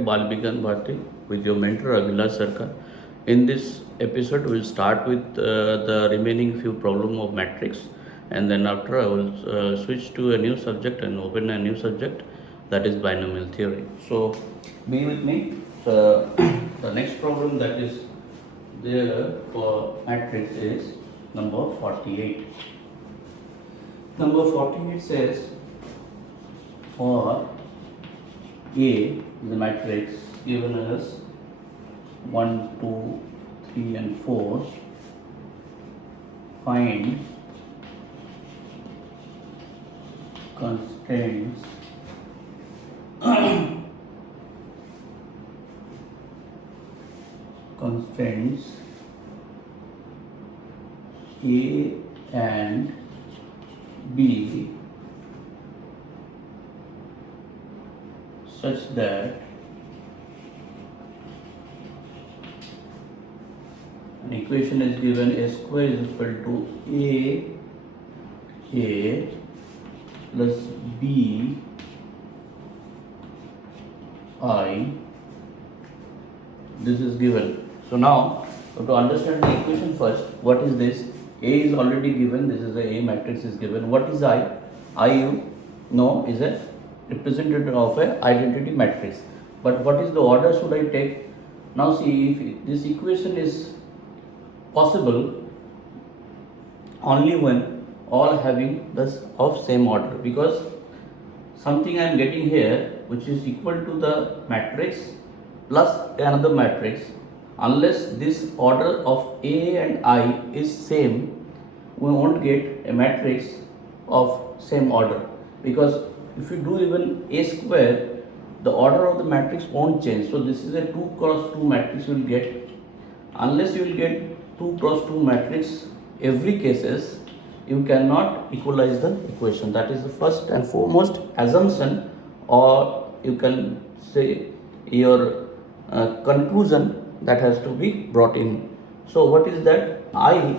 Balbigan Bharti with your mentor Abhilash Sarkar. In this episode, we'll start with the remaining few problem of matrix, and then after I will switch to a new subject and open a new subject, that is binomial theory. So, be with me. The next problem that is there for matrix is number 48. Number 48 says for A, the matrix given as 1, 2, 3 and 4, find constraints constraints A and B such that an equation is given a square is equal to a plus b I. This is given. So now to understand the equation first, what is this? A is already given. This is a matrix is given. What is I? I you know is a representative of a identity matrix. But what is the order should I take? Now see, if this equation is possible only when all having this of same order, because something I am getting here which is equal to the matrix plus another matrix, unless this order of A and I is same, we won't get a matrix of same order, because if you do even A square, the order of the matrix won't change. So this is a 2 cross 2 matrix you will get. Unless you will get 2 cross 2 matrix every cases, you cannot equalize the equation. That is the first and foremost assumption, or you can say your conclusion that has to be brought in. So what is that? I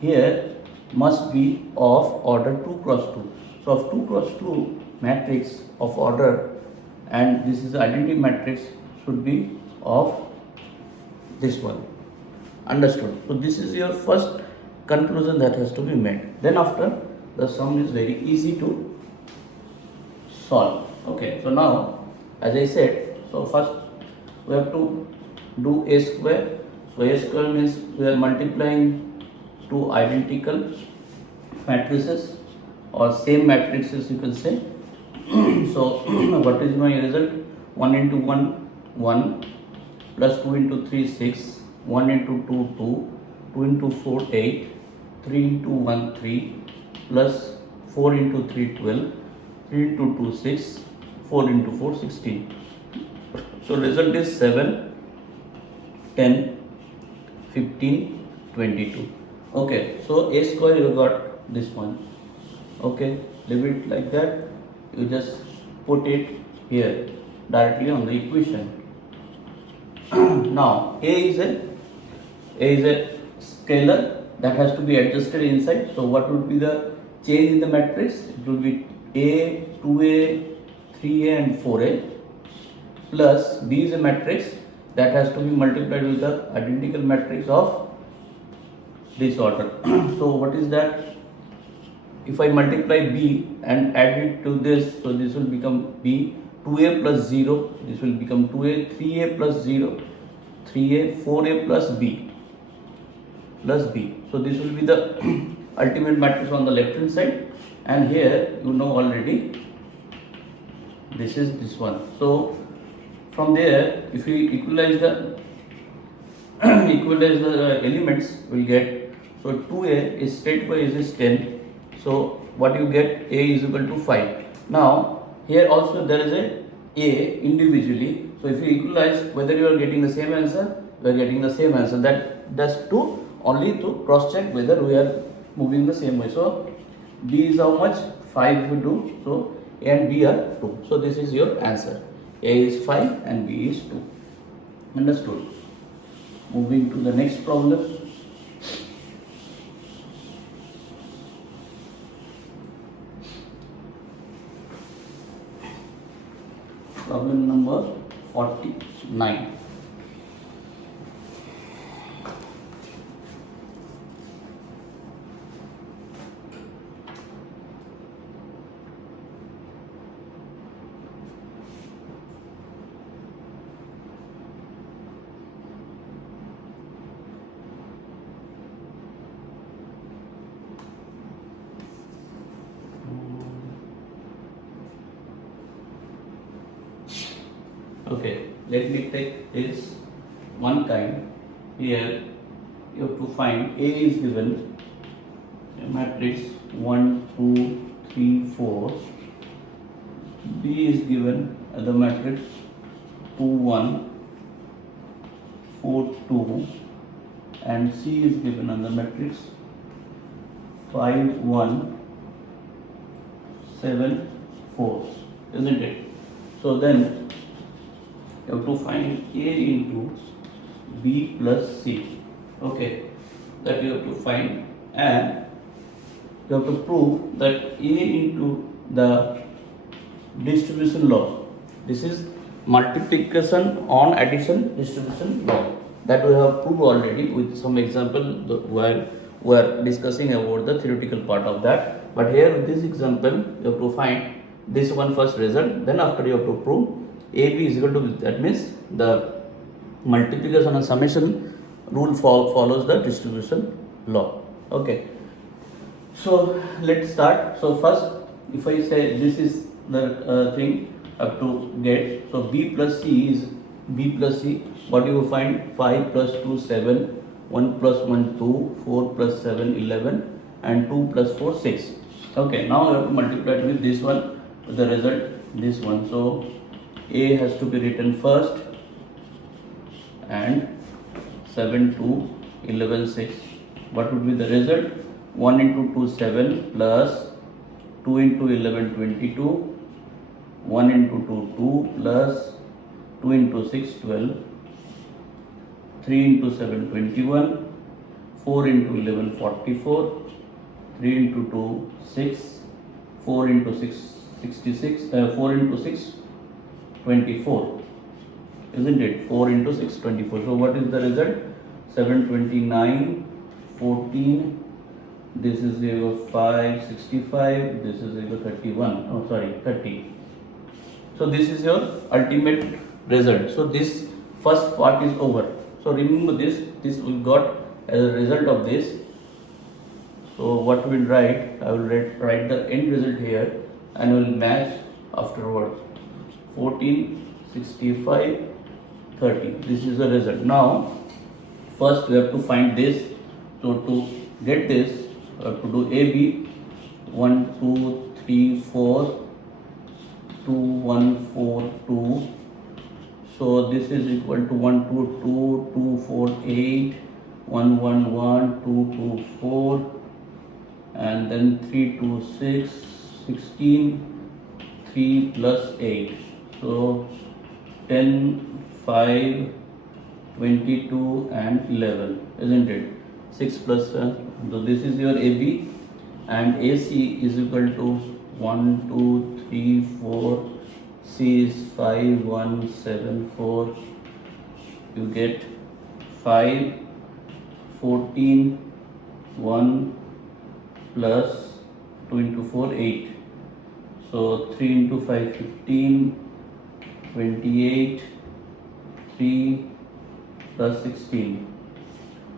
here must be of order 2 cross 2. So of 2 cross 2 matrix of order, and this is identity matrix, should be of this one. Understood? So this is your first conclusion that has to be made. Then after, the sum is very easy to solve. Okay, so now as I said, so first we have to do A square. So A square means we are multiplying two identical matrices or same matrices, you can say. So what is my result? 1 into 1 1 plus 2 into 3 6, 1 into 2 2, 2 into 4 8, 3 into 1 3, plus 4 into 3 12, 3 into 2 6, 4 into 4 16. So result is 7, 10, 15, 22. Okay, so A square you got this one. Okay, leave it like that. You just put it here directly on the equation. Now A is a scalar that has to be adjusted inside. So what would be the change in the matrix? It will be A, 2A, 3A and 4A, plus B is a matrix that has to be multiplied with the identical matrix of this order. So what is that? If I multiply B and add it to this, so this will become B, 2A plus 0, this will become 2A, 3A plus 0, 3A, 4A plus B. So this will be the ultimate matrix on the left hand side, and here you know already this is this one. So from there, if we equalize the elements, we'll get, so 2A is straightwise is 10. So what you get, A is equal to 5. Now here also there is a individually. So if you equalize, whether you are getting the same answer, we are getting the same answer. That's to only to cross check whether we are moving the same way. So B is how much? 5 we do. So A and B are 2. So this is your answer. A is 5 and B is 2. Understood? Moving to the next problem. Problem number 49. Okay, let me take this one kind. Here you have to find A is given a matrix 1, 2, 3, 4. B is given as the matrix 2, 1, 4, 2, and C is given as the matrix 5, 1, 7, 4, isn't it? So then you have to find A into B plus C. Okay, that you have to find, and you have to prove that A into the distribution law. This is multiplication on addition distribution law that we have proved already with some example while we are discussing about the theoretical part of that. But here with this example you have to find this one first result, then after you have to prove AB is equal to, that means the multiplication and summation rule follows the distribution law. Okay, so let's start. So first, if I say this is the thing up to get, so B plus C is B plus C. What do you find? 5 plus 2 7, 1 plus 1 2, 4 plus 7 11, and 2 plus 4 6. Okay, now you have to multiply it with this one, with the result this one. So A has to be written first, and 7 2 11 6. What would be the result? 1 into 2 7 plus 2 into 11 22, 1 into 2 2 plus 2 into 6 12, 3 into 7 21, 4 into 11 44, 3 into 2 6, 4 into 6 66, 4 into 6 24, isn't it? 4 into 6 24. So what is the result? 729 14. This is equal 565. This is equal 31. Oh, sorry, 30. So this is your ultimate result. So this first part is over. So remember this. This we got as a result of this. So what we'll write? I will write the end result here, and will match afterward. 14, 65, 30. This is the result. Now first we have to find this. So to get this, we have to do AB 1 2 3 4 2 1 4 2. So this is equal to 1 2 2 2 4 8 1 1 1 2 2 4, and then 3 2 6 16, 3 plus 8. So 10 5 22 and 11, isn't it? 6 plus 7. So this is your AB, and AC is equal to 1 2 3 4. C is 5 1 7 4. You get 5 14 1 plus 2 into 4 8. So 3 into 5 15, 28, 3 plus 16.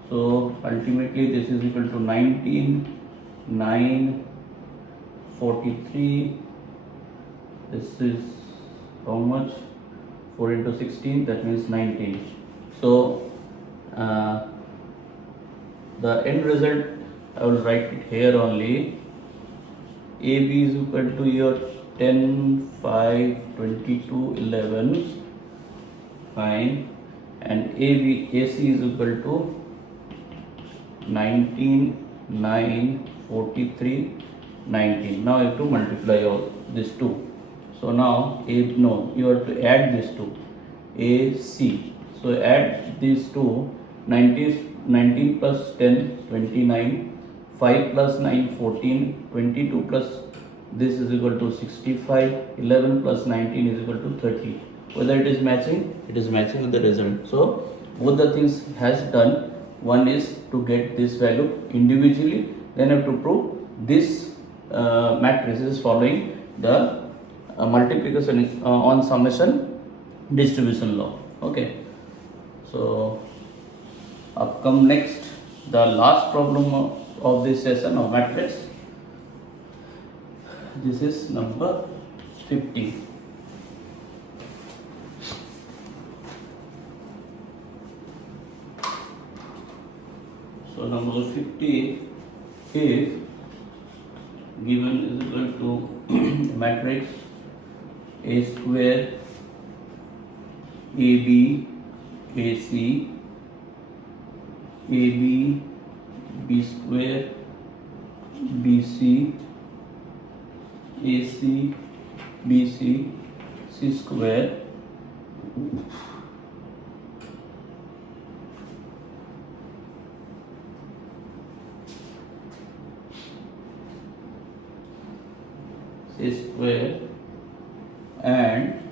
So ultimately this is equal to 19, 9, 43. This is how much? 4 into 16, that means 19. So the end result I will write it here only. AB is equal to your 10, 5, 22, 11, fine, and AC is equal to 19, 9, 43, 19. Now you have to multiply all these two. So now you have to add these two, AC. So add these two. 19 plus 10 29, 5 plus 9 14, 22 plus this is equal to 65, 11 plus 19 is equal to 30. whether it is matching with the result. So both the things has done. One is to get this value individually, then have to prove this matrix is following the multiplication on summation distribution law. Okay, so up come next the last problem of this session of matrix. This is number 50. So number 50, if given is equal to matrix A square AB AC AB B square BC AC BC C square C square and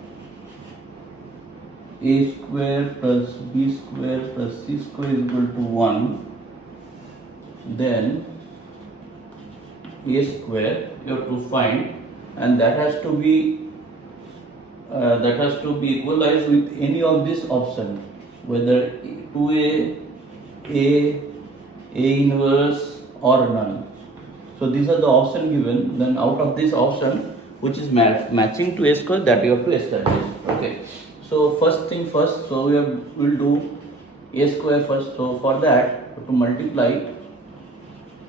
A square plus B square plus C square is equal to 1, then A square you have to find, and that has to be equalized with any of this option, whether 2A, A inverse or none. So these are the option given. Then out of this option, which is matching to A square, that you have to establish. Okay. So first thing first. So will do A square first. So for that, to multiply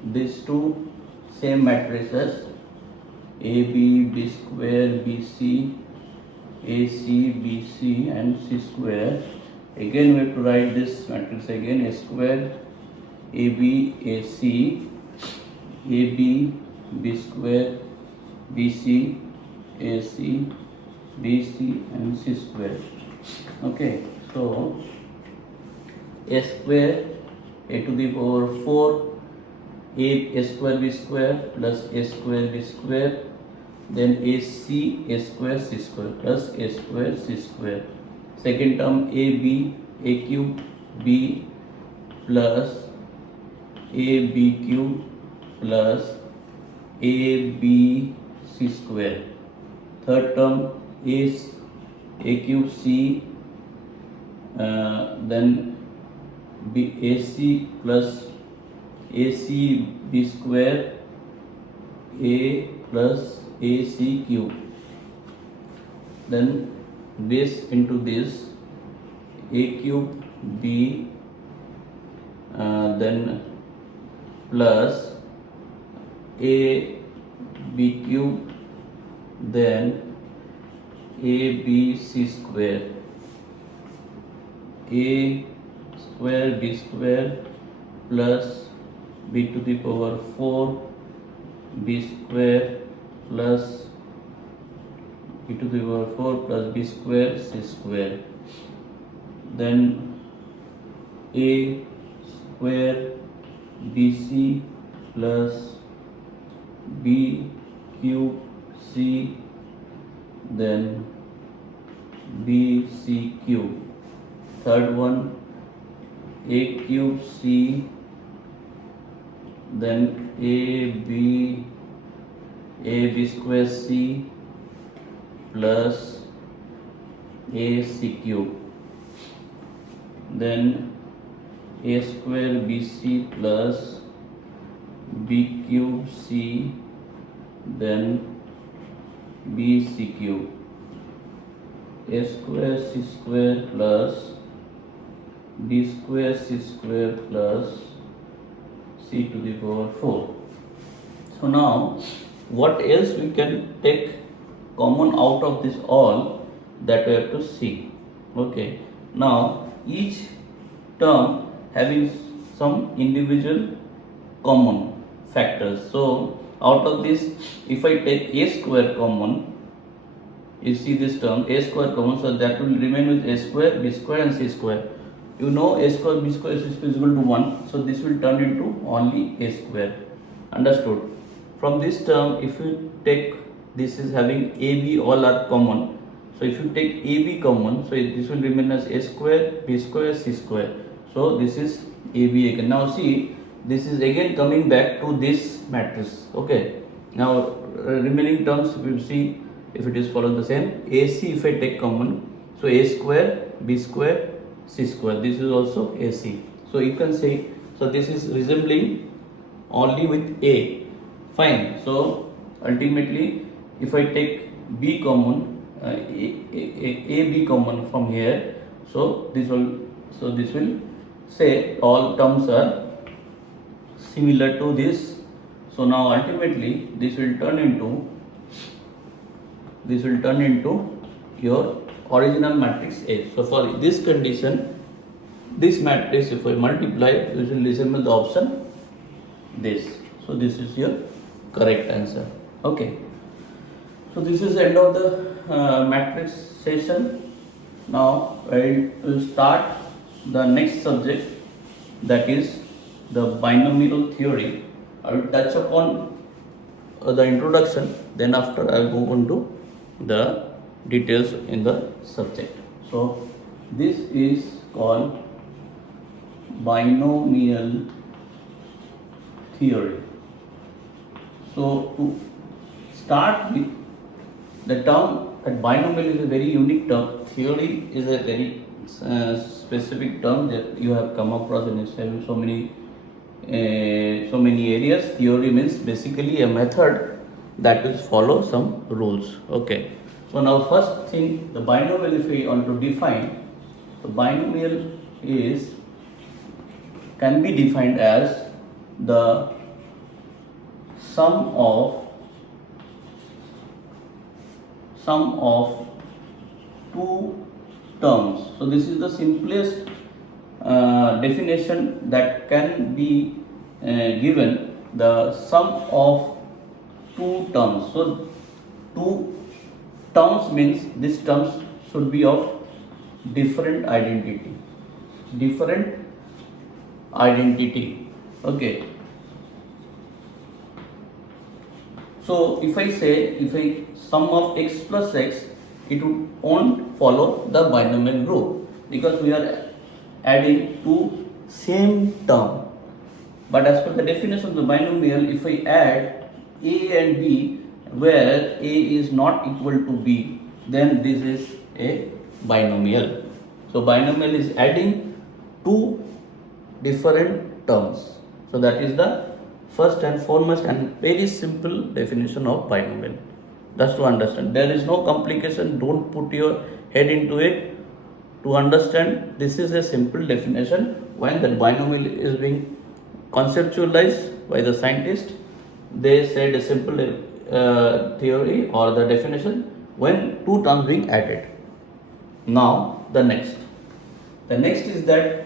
these two same matrices AB, B square, BC, AC, BC and C square. Again we have to write this matrix again: A square, AB, AC, AB, B square, BC, AC, BC and C square. Okay, so A square, A to the power 4, A square B square plus A square B square, then AC A square C square plus A square C square. Second term AB A cube B plus AB cube plus AB C square. Third term is A cube C, then AC plus AC B square A plus AC cube. Then this into this A cube B, then plus A B cube, then A B C square, A square B square plus B to the power 4 B square plus B to the power 4 plus B square C square. Then A square BC plus B cube C, then BC cube. Third one A cube C, then AB square C plus AC cube, then A square BC plus B cube C, then BC cube. A square C square plus B square C square plus C to the power 4. So now what else we can take common out of this all, that we have to see. Okay, now each term having some individual common factors. So out of this, if I take A square common, you see this term A square common, so that will remain with A square B square and C square. You know A square B square C square is equal to 1, so this will turn into only A square. Understood? From this term, if you take this is having AB all are common, So if you take AB common, so this will remain as A square, B square, C square. So this is AB again. Now see, this is again coming back to this matrix. Okay. Now remaining terms we will see if it is follow the same. AC if I take common, so A square, B square, C square. This is also AC. So you can say, so this is resembling only with A. Fine. So ultimately, if I take B common, B common from here, so this will say all terms are similar to this. So now ultimately this will turn into your original matrix A. So for this condition, this matrix if I multiply, it will resemble the option this. So this is your correct answer. Okay. So this is the end of the matrix session. Now I will start the next subject, that is the binomial theory. I will touch upon the introduction, then after I will go on to the details in the subject. So this is called binomial theory. So to start with, the term that binomial is a very unique term. Theory is a very specific term that you have come across in so many areas. Theory means basically a method that will follow some rules. Okay. So now first thing, the binomial, if we want to define, the binomial can be defined as the sum of two terms. So this is the simplest definition that can be given, the sum of two terms. So two terms means these terms should be of different identity. Okay. So if I sum of x plus x, it won't follow the binomial rule because we are adding two same term. But as per the definition of the binomial, if I add a and b where a is not equal to b, then this is a binomial. So binomial is adding two different terms. So that is the first and foremost and very simple definition of binomial. That's to understand. There is no complication. Don't put your head into it. To understand, this is a simple definition. When the binomial is being conceptualized by the scientist, they said a simple theory or the definition when two terms being added. Now the next is that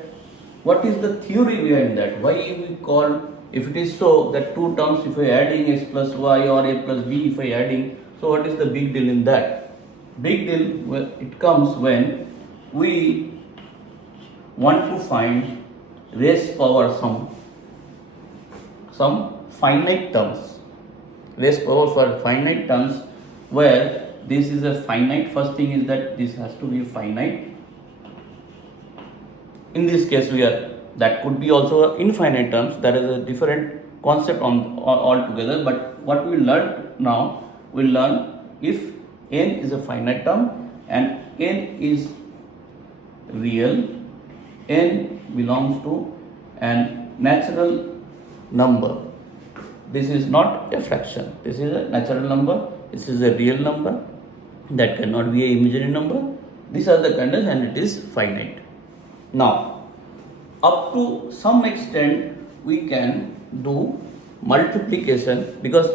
what is the theory behind that? Why we call, if it is so that two terms, if I adding x plus y or a plus b, if I adding, so what is the big deal in that? Big deal, it comes when we want to find raised power some finite terms, raised power for finite terms, where this is a finite. First thing is that this has to be finite. In this case, that could be also infinite terms. That is a different concept altogether. But what we learn now, we learn if n is a finite term and n is real, n belongs to an natural number. This is not a fraction. This is a natural number. This is a real number. That cannot be an imaginary number. These are the conditions and it is finite. Now, up to some extent, we can do multiplication, because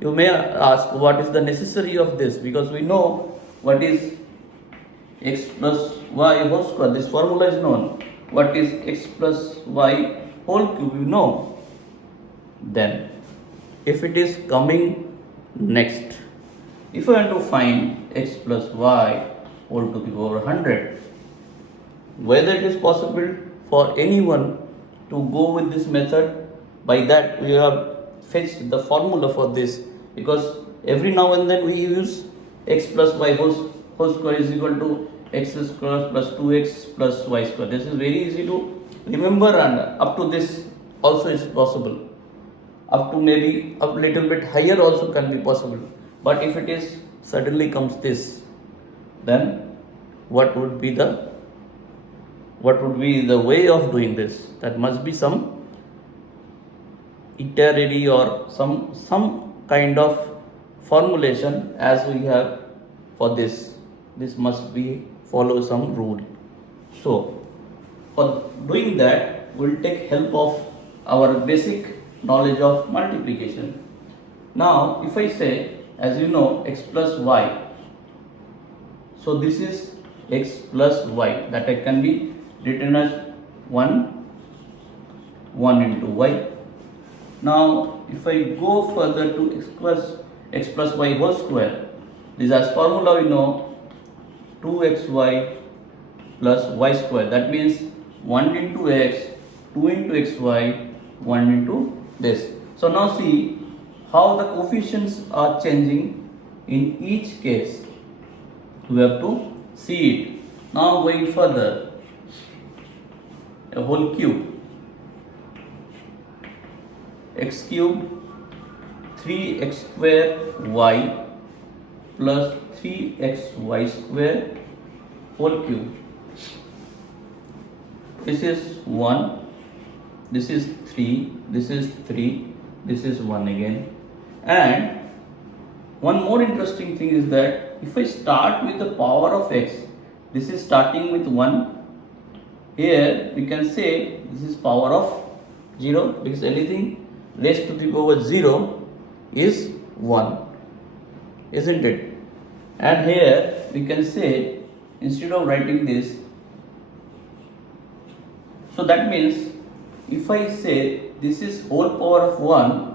you may ask what is the necessary of this, because we know what is x plus y whole square. This formula is known. What is x plus y whole cube? We know. Then, if it is coming next, if I want to find x plus y whole to the power 100, whether it is possible for anyone to go with this method, by that we have fetched the formula for this, because every now and then we use x plus y whole whole square is equal to x square plus 2x plus y square. This is very easy to remember, and up to this also is possible. Up to maybe a little bit higher also can be possible. But if it is suddenly comes this, then what would be the way of doing this? That must be some iterary or some kind of formulation as we have for this. This must be follow some rule. So for doing that, we'll take help of our basic knowledge of multiplication. Now if I say, as you know, x plus y, so this is x plus y, that I can be written as 1 into y. Now if I go further to x plus y whole square, this as formula we know 2xy plus y square. That means 1 into x, 2 into xy, 1 into this. So now see how the coefficients are changing in each case. We have to see it. Now going further, a whole cube, x cube 3x square y plus 3xy square whole cube. This is 1, this is 3, this is 3, this is 1 again. And one more interesting thing is that if I start with the power of x, this is starting with 1. Here we can say this is power of 0, because anything raised to the power 0 is 1, isn't it? And here we can say, instead of writing this, so that means if I say this is whole power of 1,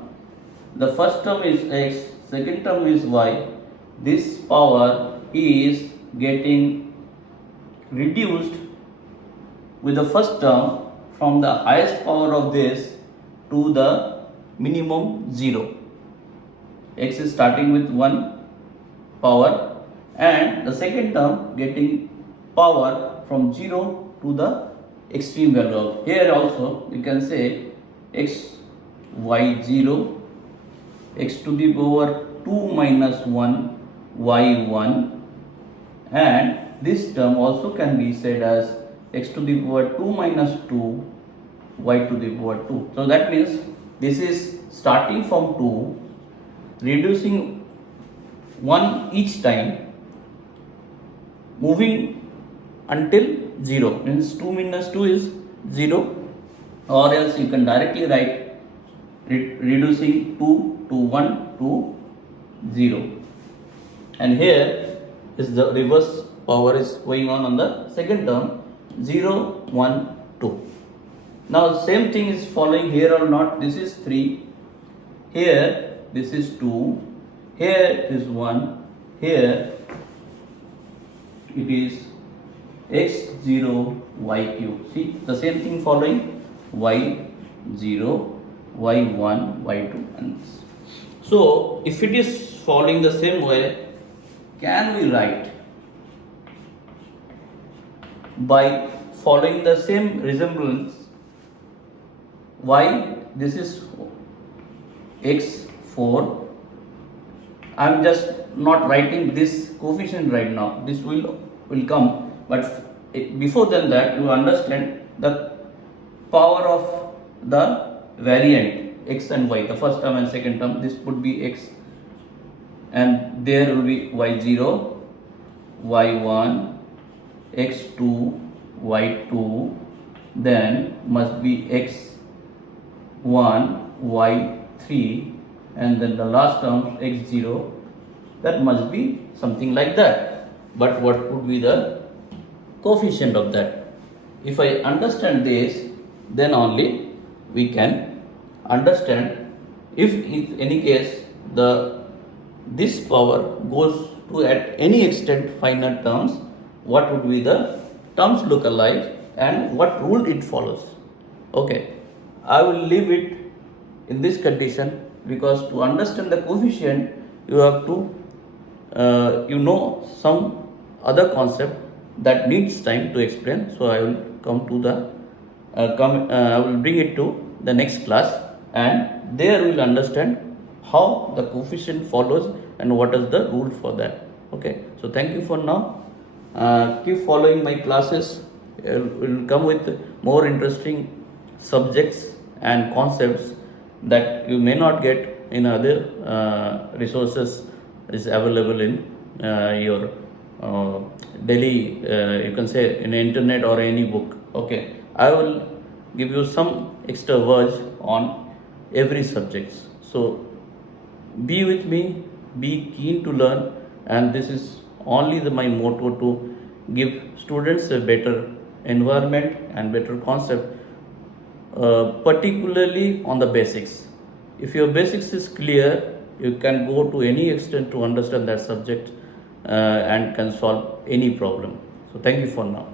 the first term is x, second term is y, this power is getting reduced with the first term from the highest power of this to the minimum 0. X is starting with 1 power, and the second term getting power from 0 to the extreme value of. Here also we can say x y 0, x to the power 2 minus 1 y 1, and this term also can be said as x to the power 2 minus 2 y to the power 2. So that means this is starting from 2, reducing 1 each time, moving until 0, means 2 minus 2 is 0, or else you can directly write reducing 2 to 1 to 0. And here is the reverse power is going on the second term, 0 1 2. Now same thing is following here or not. This is 3, here this is 2, here is 1, here it is x0 y cube. See the same thing following, y0 y1 y2, and this. So if it is following the same way, can we write by following the same resemblance, y, this is x4. I am just not writing this coefficient right now, this will come, but before than that you understand the power of the variant x and y, the first term and second term. This would be x, and there will be y0 y1 x2 y2, then must be x1 y3, and then the last term x0, that must be something like that. But what would be the coefficient of that? If I understand this, then only we can understand if in any case this power goes to at any extent finite terms, what would be the terms look alike and what rule it follows. Okay, I will leave it in this condition, because to understand the coefficient you have to some other concept that needs time to explain. So I will come to the I will bring it to the next class, and there we will understand how the coefficient follows and what is the rule for that. Okay, so thank you for now. Keep following my classes. Will come with more interesting subjects and concepts that you may not get in other resources is available in your uh, daily, you can say, in internet or any book. Okay, I will give you some extra words on every subject. So be with me, be keen to learn, and this is only my motto to give students a better environment and better concept, particularly on the basics. If your basics is clear, you can go to any extent to understand that subject and can solve any problem. So thank you for now.